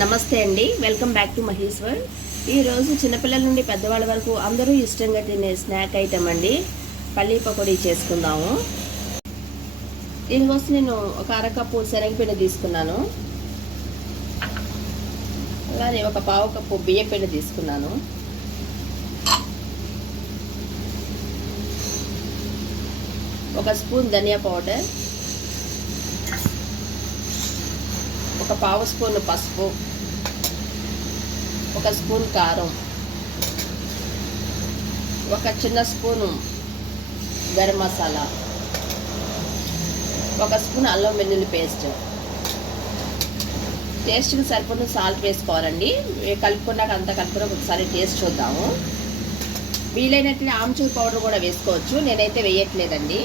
నమస్తే అండి. Welcome back to Maheshwar ఈరోజు చిన్నపిల్లల నుండి పెద్దవాళ్ళ వరకు అందరూ ఇష్టంగా తినే స్నాక్ ఐటమ్ అండి. పల్లీ పకోడీ చేసుకుందాము. దీనికోసం నేను ఒక అరకప్పు శనగపిండి తీసుకున్నాను. అలానే ఒక పావు కప్పు బియ్యపిండి తీసుకున్నాను. ఒక స్పూన్ ధనియా పౌడర్. ఒక పావు స్పూన్ పసుపు ఒక స్పూన్ కారం ఒక చిన్న స్పూను గరం మసాలా ఒక స్పూన్ అల్లం వెల్లుల్లి పేస్ట్. టేస్ట్కి సరిపడిన సాల్ట్ వేసుకోవాలండి. కలుపుకున్నాక అంతా కలుపుకొని ఒకసారి టేస్ట్ చూద్దాము. వీలైనట్లు ఆమ్చూర్ పౌడర్ కూడా వేసుకోవచ్చు. నేనైతే వేయట్లేదండి.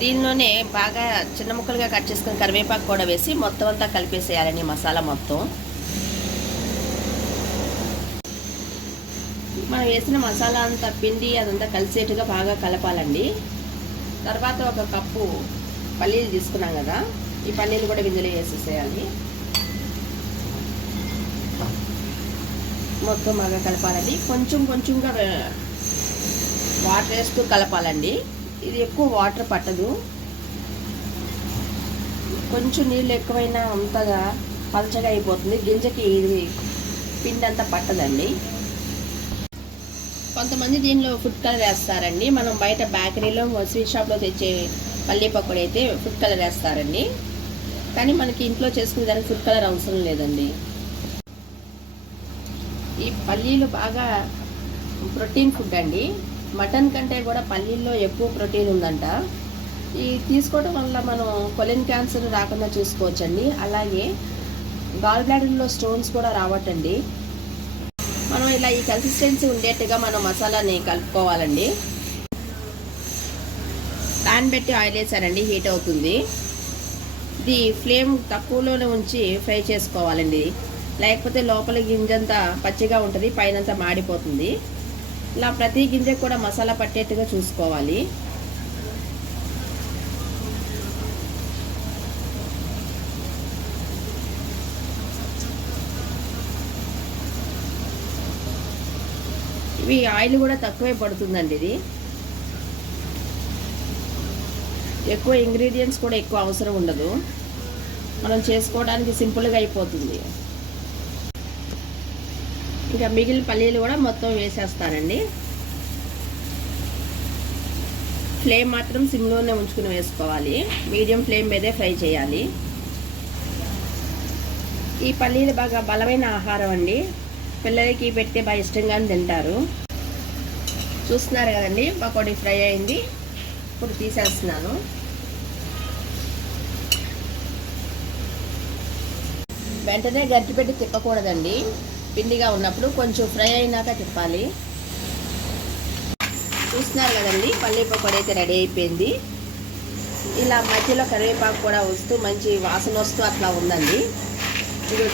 దీనిలోనే బాగా చిన్న ముక్కలుగా కట్ చేసుకుని కరివేపాకు కూడా వేసి మొత్తం అంతా కలిపేసేయాలండి మసాలా మొత్తం. మనం వేసిన మసాలా అంతా పిండి అదంతా కలిసేట్టుగా బాగా కలపాలండి. తర్వాత ఒక కప్పు పల్లీలు తీసుకున్నాం కదా ఈ పల్లీలు కూడా గింజలు వేసేసేయాలి. మొత్తం బాగా కలపాలండి. కొంచెం కొంచెంగా వాటర్ వేస్తూ కలపాలండి. ఇది ఎక్కువ వాటర్ పట్టదు. కొంచెం నీళ్ళు ఎక్కువైనా అంతగా పలచగా అయిపోతుంది. గింజకి ఇది పిండి అంతా పట్టదండి. కొంతమంది దీనిలో ఫుడ్ కలర్ వేస్తారండి. మనం బయట బేకరీలో స్వీట్ షాప్లో తెచ్చే పల్లీ పకోడీ అయితే ఫుడ్ కలర్ వేస్తారండి. కానీ మనకి ఇంట్లో చేసుకునే దానికి ఫుడ్ కలర్ అవసరం లేదండి. ఈ పల్లీలు బాగా ప్రోటీన్ ఫుడ్ అండి. మటన్ కంటే కూడా పల్లీల్లో ఎక్కువ ప్రోటీన్ ఉందంట. ఈ తీసుకోవడం వల్ల మనం కొలెన్ క్యాన్సర్ రాకుండా చూసుకోవచ్చండి. అలాగే గాల్ బ్లాడర్లో స్టోన్స్ కూడా రావటండి. మనం ఇలా ఈ కన్సిస్టెన్సీ ఉండేట్టుగా మనం మసాలాని కలుపుకోవాలండి. ప్యాన్ పెట్టి ఆయిల్ వేసారండి హీట్ అవుతుంది. ఇది ఫ్లేమ్ తక్కువలోనే ఉంచి ఫ్రై చేసుకోవాలండి. లేకపోతే లోపల గింజంతా పచ్చిగా ఉంటుంది పైనంతా మాడిపోతుంది. ఇలా ప్రతి గింజకు కూడా మసాలా పట్టేట్టుగా చూసుకోవాలి. ఇవి ఆయిల్ కూడా తక్కువే పడుతుందండి ఇది. ఎక్కువ ఇంగ్రీడియంట్స్ కూడా ఎక్కువ అవసరం ఉండదు. మనం చేసుకోవడానికి సింపుల్గా అయిపోతుంది. ఇంకా మిగిలిన పల్లీలు కూడా మొత్తం వేసేస్తానండి. ఫ్లేమ్ మాత్రం సిమ్లోనే ఉంచుకుని వేసుకోవాలి. మీడియం ఫ్లేమ్ మీదే ఫ్రై చేయాలి. ఈ పల్లీలు బాగా బలమైన ఆహారం అండి. పిల్లలకి పెడితే బాగా ఇష్టంగా తింటారు. చూస్తున్నారు కదండి పకోడీ ఫ్రై అయింది. ఇప్పుడు తీసేస్తున్నాను. వెంటనే గట్టి పెట్టి తిప్పకూడదండి. పిండిగా ఉన్నప్పుడు కొంచెం ఫ్రై అయినాక తిప్పాలి. చూస్తున్నారు కదండి పల్లీ పకోడీ అయితే రెడీ అయిపోయింది. ఇలా మధ్యలో కరివేపాకు కూడా వస్తూ మంచి వాసన వస్తూ అట్లా ఉందండి. ఇవి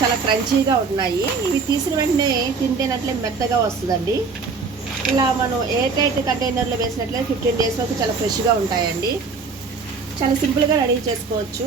చాలా క్రంచీగా ఉన్నాయి. ఇవి తీసిన వెంటనే తింటేనట్లే మెత్తగా వస్తుందండి. ఇలా మనం ఎయిర్ టైట్ కంటైనర్లో వేసినట్లే ఫిఫ్టీన్ డేస్ వరకు చాలా ఫ్రెష్గా ఉంటాయండి. చాలా సింపుల్గా రెడీ చేసుకోవచ్చు.